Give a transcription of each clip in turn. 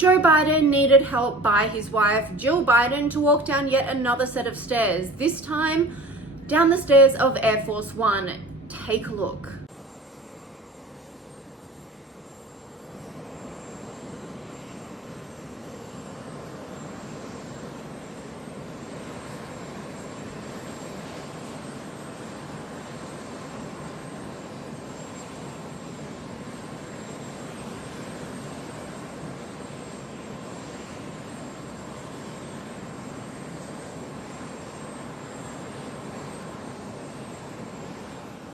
Joe Biden needed help by his wife, Jill Biden, to walk down yet another set of stairs, this time down the stairs of Air Force One. Take a look.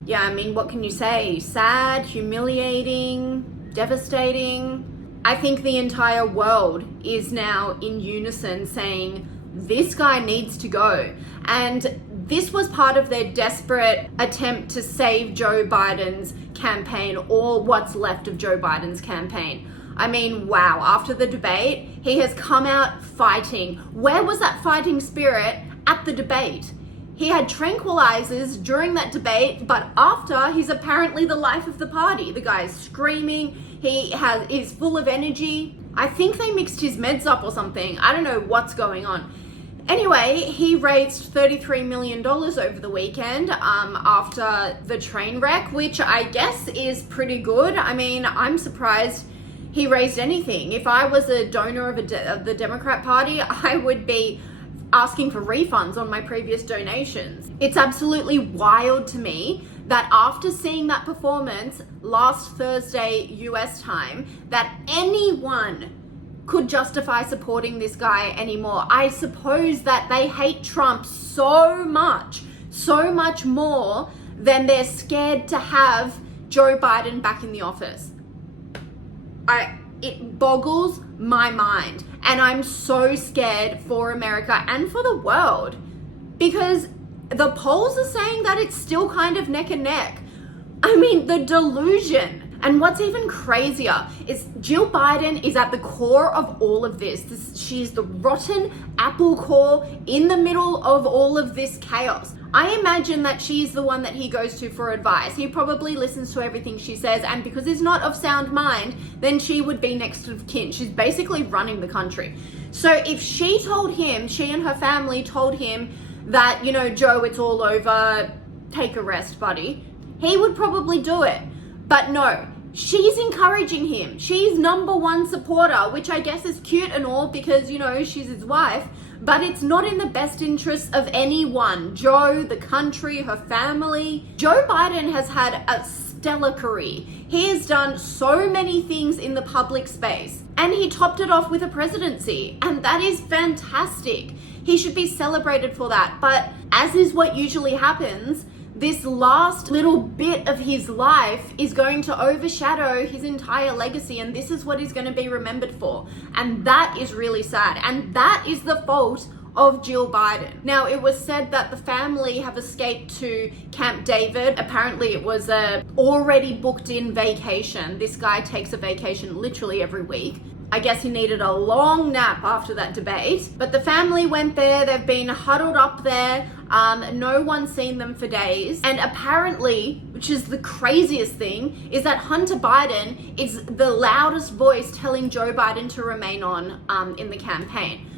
Yeah, I mean, what can you say? Sad, humiliating, devastating. I think the entire world is now in unison saying this guy needs to go. And this was part of their desperate attempt to save Joe Biden's campaign, or what's left of Joe Biden's campaign. I mean, wow, after the debate, he has come out fighting. Where was that fighting spirit at the debate? He had tranquilizers during that debate, but after, he's apparently the life of the party. The guy's screaming, he's full of energy. I think they mixed his meds up or something. I don't know what's going on. Anyway, he raised $33 million over the weekend after the train wreck, which I guess is pretty good. I mean, I'm surprised he raised anything. If I was a donor of the Democrat Party, I would be asking for refunds on my previous donations. It's absolutely wild to me that after seeing that performance last Thursday US time, that anyone could justify supporting this guy anymore. I suppose that they hate Trump so much more than they're scared to have Joe Biden back in the office. It boggles my mind, and I'm so scared for America and for the world, because the polls are saying that it's still kind of neck and neck. I mean, the delusion. And what's even crazier is Jill Biden is at the core of all of this. She's the rotten apple core in the middle of all of this chaos. I imagine that she's the one that he goes to for advice. He probably listens to everything she says, and because he's not of sound mind, then she would be next of kin. She's basically running the country. So if she and her family told him that, you know, Joe, it's all over, take a rest, buddy, he would probably do it. But no, she's encouraging him. She's number one supporter, which I guess is cute and all because, you know, she's his wife, but it's not in the best interest of anyone. Joe, the country, her family. Joe Biden has had a stellar career. He has done so many things in the public space, and he topped it off with a presidency, and that is fantastic. He should be celebrated for that. But as is what usually happens, this last little bit of his life is going to overshadow his entire legacy, and this is what he's going to be remembered for. And that is really sad. And that is the fault of Jill Biden. Now, it was said that the family have escaped to Camp David. Apparently, it was a already booked in vacation. This guy takes a vacation literally every week. I guess he needed a long nap after that debate. But the family went there. They've been huddled up there. No one's seen them for days. And apparently, which is the craziest thing, is that Hunter Biden is the loudest voice telling Joe Biden to remain on in the campaign.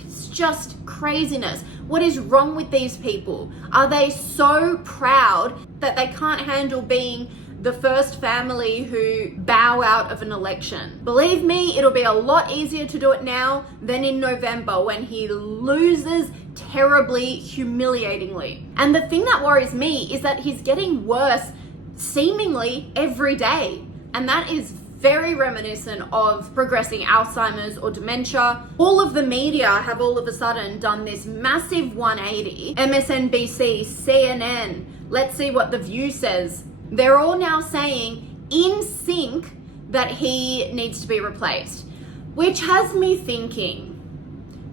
It's just craziness. What is wrong with these people? Are they so proud that they can't handle being the first family who bow out of an election? Believe me, it'll be a lot easier to do it now than in November when he loses terribly, humiliatingly. And the thing that worries me is that he's getting worse seemingly every day. And that is very reminiscent of progressing Alzheimer's or dementia. All of the media have all of a sudden done this massive 180. MSNBC, CNN, let's see what The View says. They're all now saying in sync that he needs to be replaced, which has me thinking,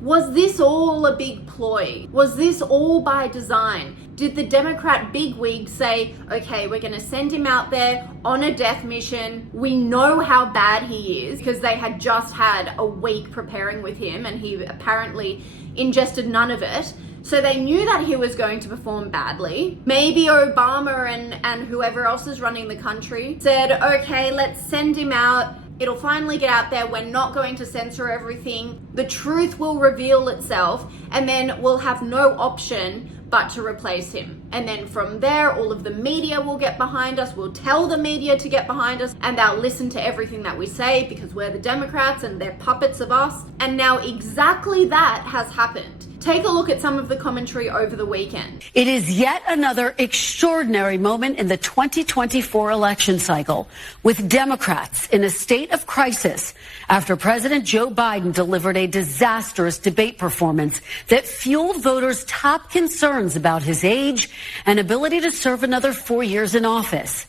was this all a big ploy? Was this all by design? Did the Democrat bigwig say, okay, we're going to send him out there on a death mission. We know how bad he is because they had just had a week preparing with him and he apparently ingested none of it. So they knew that he was going to perform badly. Maybe Obama and whoever else is running the country said, okay, let's send him out It'll finally get out there. We're not going to censor everything. The truth will reveal itself, and then we'll have no option but to replace him. And then from there, all of the media will get behind us. We'll tell the media to get behind us, and they'll listen to everything that we say because we're the Democrats and they're puppets of us. And now exactly that has happened. Take a look at some of the commentary over the weekend. It is yet another extraordinary moment in the 2024 election cycle, with Democrats in a state of crisis after President Joe Biden delivered a disastrous debate performance that fueled voters' top concerns about his age and ability to serve another 4 years in office.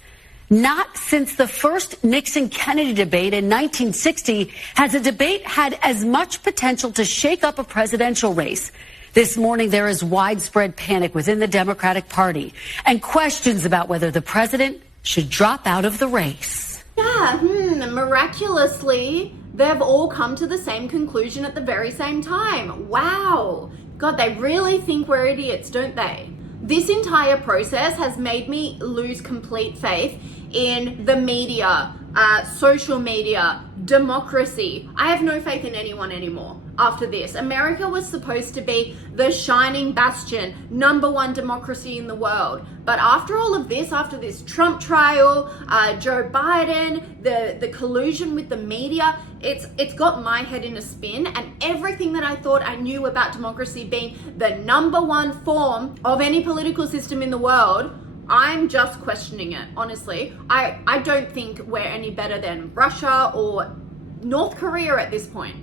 Not since the first Nixon-Kennedy debate in 1960 has a debate had as much potential to shake up a presidential race. This morning, there is widespread panic within the Democratic Party and questions about whether the president should drop out of the race. Yeah, miraculously, they've all come to the same conclusion at the very same time. Wow. God, they really think we're idiots, don't they? This entire process has made me lose complete faith in the media, social media, democracy. I have no faith in anyone anymore after this. America was supposed to be the shining bastion, #1 democracy in the world. But after all of this, after this Trump trial, Joe Biden, the collusion with the media, it's got my head in a spin, and everything that I thought I knew about democracy being the #1 form of any political system in the world, I'm just questioning it, honestly. I don't think we're any better than Russia or North Korea at this point.